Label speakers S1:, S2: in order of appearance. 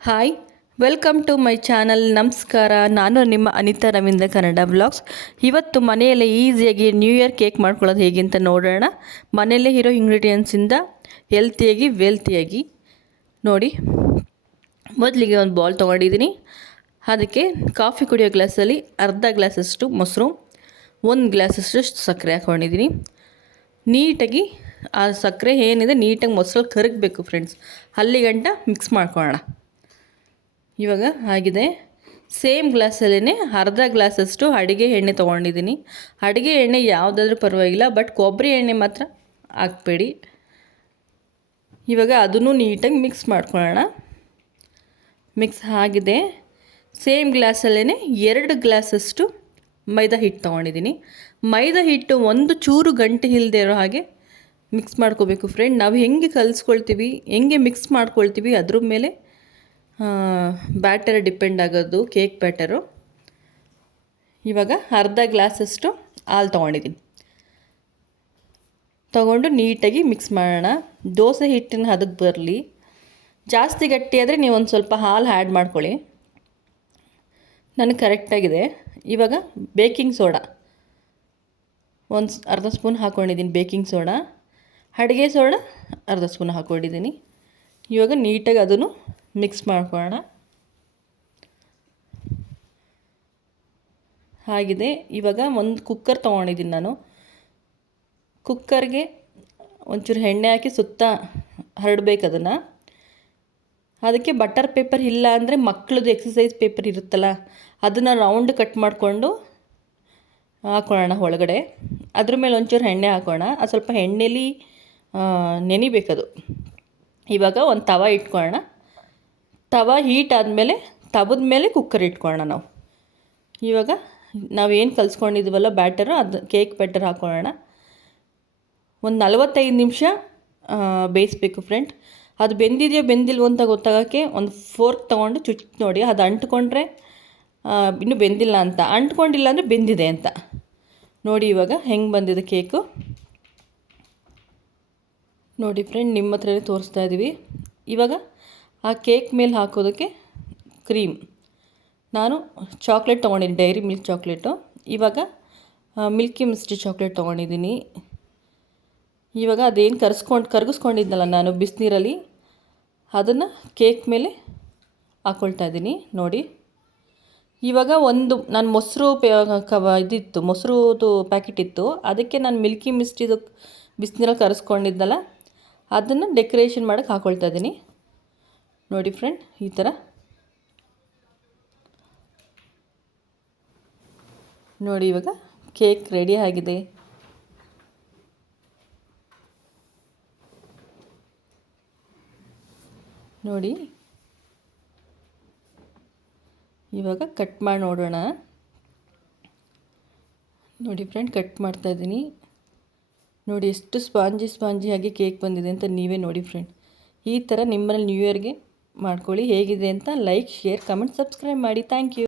S1: Hi welcome to my channel ನಮಸ್ಕಾರ ನಾನು ನಿಮ್ಮ ಅನಿತಾ ರವೀಂದ್ರ ಕನ್ನಡ ಬ್ಲಾಗ್ಸ್ ಇವತ್ತು ಮನೆಯಲ್ಲೇ ಈಸಿಯಾಗಿ ನ್ಯೂ ಇಯರ್ ಕೇಕ್ ಮಾಡ್ಕೊಳ್ಳೋದು ಹೇಗೆ ಅಂತ ನೋಡೋಣ. ಮನೆಯಲ್ಲೇ ಇರೋ ಇಂಗ್ರೀಡಿಯೆಂಟ್ಸಿಂದ ಹೆಲ್ತಿಯಾಗಿ ವೆಲ್ತಿಯಾಗಿ ನೋಡಿ, ಮೊದಲಿಗೆ ಒಂದು ಬಾಲ್ ತೊಗೊಂಡಿದ್ದೀನಿ. ಅದಕ್ಕೆ ಕಾಫಿ ಕುಡಿಯೋ ಗ್ಲಾಸಲ್ಲಿ ಅರ್ಧ ಗ್ಲಾಸಷ್ಟು ಮೊಸರು, ಒಂದು ಗ್ಲಾಸಷ್ಟು ಸಕ್ಕರೆ ಹಾಕ್ಕೊಂಡಿದ್ದೀನಿ ನೀಟಾಗಿ ಆ ಸಕ್ಕರೆ ಏನಿದೆ, ನೀಟಾಗಿ ಮೊಸರಲ್ಲಿ ಕರಗಬೇಕು ಫ್ರೆಂಡ್ಸ್ ಅಲ್ಲಿಗಂಟ ಮಿಕ್ಸ್ ಮಾಡ್ಕೊಳ್ಳೋಣ. ಇವಾಗ ಆಗಿದೆ. ಸೇಮ್ ಗ್ಲಾಸಲ್ಲೇ ಅರ್ಧ ಗ್ಲಾಸಷ್ಟು ಅಡುಗೆ ಎಣ್ಣೆ ತೊಗೊಂಡಿದ್ದೀನಿ. ಅಡುಗೆ ಎಣ್ಣೆ ಯಾವುದಾದ್ರೂ ಪರವಾಗಿಲ್ಲ, ಬಟ್ ಕೊಬ್ಬರಿ ಎಣ್ಣೆ ಮಾತ್ರ ಹಾಕ್ಬೇಡಿ. ಇವಾಗ ಅದನ್ನು ನೀಟಾಗಿ ಮಿಕ್ಸ್ ಮಾಡ್ಕೊಳ್ಳೋಣ. ಮಿಕ್ಸ್ ಆಗಿದೆ. ಸೇಮ್ ಗ್ಲಾಸಲ್ಲೇ ಎರಡು ಗ್ಲಾಸಷ್ಟು ಮೈದಾ ಹಿಟ್ಟು ತೊಗೊಂಡಿದ್ದೀನಿ. ಮೈದಾ ಹಿಟ್ಟು ಒಂದು ಚೂರು ಗಂಟೆ ಇಲ್ಲದೆ ಇರೋ ಹಾಗೆ ಮಿಕ್ಸ್ ಮಾಡ್ಕೋಬೇಕು ಫ್ರೆಂಡ್. ನಾವು ಹೆಂಗೆ ಕಲಿಸ್ಕೊಳ್ತೀವಿ, ಹೆಂಗೆ ಮಿಕ್ಸ್ ಮಾಡ್ಕೊಳ್ತೀವಿ ಅದ್ರ ಮೇಲೆ ಬ್ಯಾಟರ್ ಡಿಪೆಂಡ್ ಆಗೋದು, ಕೇಕ್ ಬ್ಯಾಟರು. ಇವಾಗ ಅರ್ಧ ಗ್ಲಾಸಷ್ಟು ಹಾಲು ತೊಗೊಂಡಿದ್ದೀನಿ. ತೊಗೊಂಡು ನೀಟಾಗಿ ಮಿಕ್ಸ್ ಮಾಡೋಣ. ದೋಸೆ ಹಿಟ್ಟಿನ ಹದಕ್ಕೆ ಬರಲಿ. ಜಾಸ್ತಿ ಗಟ್ಟಿಯಾದರೆ ನೀವು ಒಂದು ಸ್ವಲ್ಪ ಹಾಲು ಆ್ಯಡ್ ಮಾಡ್ಕೊಳ್ಳಿ. ನನಗೆ ಕರೆಕ್ಟಾಗಿದೆ ಇವಾಗ ಬೇಕಿಂಗ್ ಸೋಡಾ ಒಂದು ಅರ್ಧ ಸ್ಪೂನ್ ಹಾಕ್ಕೊಂಡಿದ್ದೀನಿ ಬೇಕಿಂಗ್ ಸೋಡಾ ಅಡುಗೆ ಸೋಡಾ ಅರ್ಧ ಸ್ಪೂನ್ ಹಾಕ್ಕೊಂಡಿದ್ದೀನಿ ಇವಾಗ ನೀಟಾಗಿ ಅದನ್ನು ಮಿಕ್ಸ್ ಮಾಡ್ಕೊಳ್ಳೋಣ ಆಗಿದೆ. ಇವಾಗ ಒಂದು ಕುಕ್ಕರ್ ತೊಗೊಂಡಿದ್ದೀನಿ ನಾನು. ಕುಕ್ಕರ್ಗೆ ಒಂಚೂರು ಎಣ್ಣೆ ಹಾಕಿ ಸುತ್ತ ಹರಡಬೇಕು ಅದನ್ನು. ಅದಕ್ಕೆ ಬಟರ್ ಪೇಪರ್ ಇಲ್ಲ ಅಂದರೆ ಮಕ್ಕಳದ್ದು ಎಕ್ಸಸೈಸ್ ಪೇಪರ್ ಇರುತ್ತಲ್ಲ, ಅದನ್ನು ರೌಂಡ್ ಕಟ್ ಮಾಡಿಕೊಂಡು ಹಾಕೊಳ್ಳೋಣ ಒಳಗಡೆ. ಅದ್ರ ಮೇಲೆ ಒಂಚೂರು ಎಣ್ಣೆ ಹಾಕೋಣ. ಅದು ಸ್ವಲ್ಪ ಎಣ್ಣೆಲಿ ನೆನಿಬೇಕದು. ಇವಾಗ ಒಂದು ತವ ಇಟ್ಕೊಳ್ಳೋಣ ತವ ಹೀಟ್ ಆದಮೇಲೆ ತವದ ಮೇಲೆ ಕುಕ್ಕರ್ ಇಟ್ಕೊಳ್ಳೋಣ ನಾವು. ಇವಾಗ ನಾವೇನು ಕಲಿಸ್ಕೊಂಡಿದ್ದೀವಲ್ಲ ಬ್ಯಾಟರು ಅದು ಕೇಕ್ ಬ್ಯಾಟರ್ ಹಾಕೊಳ್ಳೋಣ. ಒಂದು ನಲವತ್ತೈದು ನಿಮಿಷ ಬೇಯಿಸ್ಬೇಕು ಫ್ರೆಂಡ್ ಅದು ಬೆಂದಿದೆಯೋ ಬೆಂದಿಲ್ವೋ ಅಂತ ಗೊತ್ತಾಗೋಕ್ಕೆ ಒಂದು ಫೋರ್ಕ್ ತೊಗೊಂಡು ಚುಚ್ಚಿ ನೋಡಿ, ಅದು ಅಂಟ್ಕೊಂಡ್ರೆ ಇನ್ನೂ ಬೆಂದಿಲ್ಲ ಅಂತ. ಅಂಟ್ಕೊಂಡಿಲ್ಲ ಅಂದರೆ ಬೆಂದಿದೆ ಅಂತ. ನೋಡಿ ಇವಾಗ ಹೆಂಗೆ ಬಂದಿದೆ ಕೇಕು ನೋಡಿ ಫ್ರೆಂಡ್ ನಿಮ್ಮ ಹತ್ರನೇ ತೋರಿಸ್ತಾ ಇದ್ದೀವಿ ಇವಾಗ ಆ ಕೇಕ್ ಮೇಲೆ ಹಾಕೋದಕ್ಕೆ ಕ್ರೀಮ್. ನಾನು ಚಾಕ್ಲೇಟ್ ತೊಗೊಂಡಿದ್ದೀನಿ ಡೈರಿ ಮಿಲ್ಕ್ ಚಾಕ್ಲೇಟು. ಇವಾಗ ಮಿಲ್ಕಿ ಮಿಸ್ಟ್ ಚಾಕ್ಲೇಟ್ ತೊಗೊಂಡಿದ್ದೀನಿ ಇವಾಗ ಅದೇನು ಕರೆಸ್ಕೊಂಡು, ಕರಗಿಸ್ಕೊಂಡಿದ್ನಲ್ಲ ನಾನು ಬಿಸಿನೀರಲ್ಲಿ, ಅದನ್ನು ಕೇಕ್ ಮೇಲೆ ಹಾಕ್ಕೊಳ್ತಾ ಇದ್ದೀನಿ ನೋಡಿ. ಇವಾಗ ಒಂದು, ನಾನು ಮೊಸರು ಕವ ಇದಿತ್ತು, ಮೊಸರುದು ಪ್ಯಾಕೆಟ್ ಇತ್ತು. ಅದಕ್ಕೆ ನಾನು ಮಿಲ್ಕಿ ಮಿಸ್ಟಿದು ಬಿಸಿನೀರಲ್ಲಿ ಕರೆಸ್ಕೊಂಡಿದ್ದಲ್ಲ, ಅದನ್ನು ಡೆಕೋರೇಷನ್ ಮಾಡೋಕ್ಕೆ ಹಾಕ್ಕೊಳ್ತಾ ಇದ್ದೀನಿ ನೋಡಿ ಫ್ರೆಂಡ್ ಈ ಥರ ನೋಡಿ ಇವಾಗ ಕೇಕ್ ರೆಡಿ ಆಗಿದೆ. ನೋಡಿ. ಇವಾಗ ಕಟ್ ಮಾಡಿ ನೋಡೋಣ. ನೋಡಿ ಫ್ರೆಂಡ್ ಕಟ್ ಮಾಡ್ತಾ ಇದ್ದೀನಿ. ನೋಡಿ ಎಷ್ಟು ಸ್ಪಾಂಜಿ ಸ್ಪಾಂಜಿಯಾಗಿ ಕೇಕ್ ಬಂದಿದೆ ಅಂತ ನೀವೇ ನೋಡಿ ಫ್ರೆಂಡ್ ಈ ಥರ ನಿಮ್ಮನೇಲಿ ನ್ಯೂ ಇಯರ್ಗೆ ಮಾಡ್ಕೊಳ್ಳಿ. ಹೇಗಿದೆ ಅಂತ ಲೈಕ್ ಶೇರ್ ಕಮೆಂಟ್ ಸಬ್ಸ್ಕ್ರೈಬ್ ಮಾಡಿ. Thank you